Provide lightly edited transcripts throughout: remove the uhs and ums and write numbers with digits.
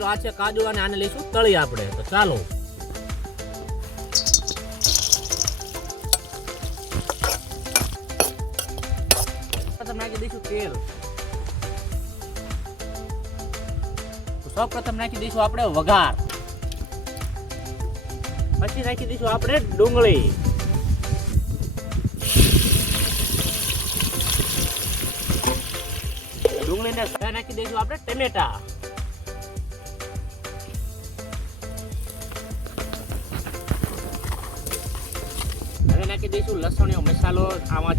મિત્રો આ છે કાજુ અને આને લઈશું તળી આપણે. તો ચાલો પ્રથમ નાખી દઈશું તેલ. સૌ પ્રથમ નાખી દઈશું આપણે વઘાર. પછી નાખી દઈશું આપણે ડુંગળી. ડુંગળીને નાખી દઈશું આપણે ટમેટા. હવે નાખી દઈશું લસણીયો મસાલો આમાં.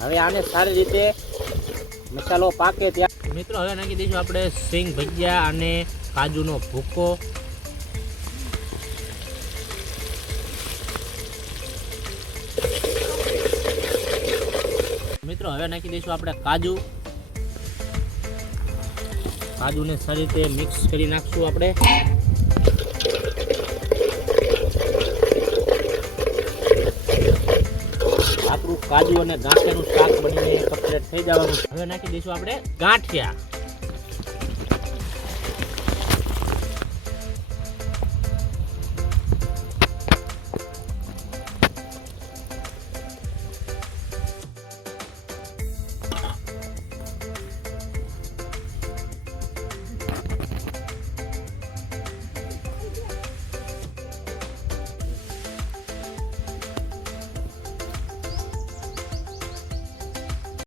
હવે આને સારી રીતે મસાલો પાકે ત્યાં મિત્રો હવે નાખી દઈશું આપણે સિંગ ભજીયા અને કાજુનો ભૂકો. મિત્રો હવે નાખી દઈશું આપણે કાજુને સારી રીતે મિક્સ કરી નાખશું આપણે. આપણું કાજુ અને ગાંઠિયાનું શાક બનીને કમ્પ્લીટ થઈ જવાનું. હવે નાખી દઈશું આપણે ગાંઠિયા.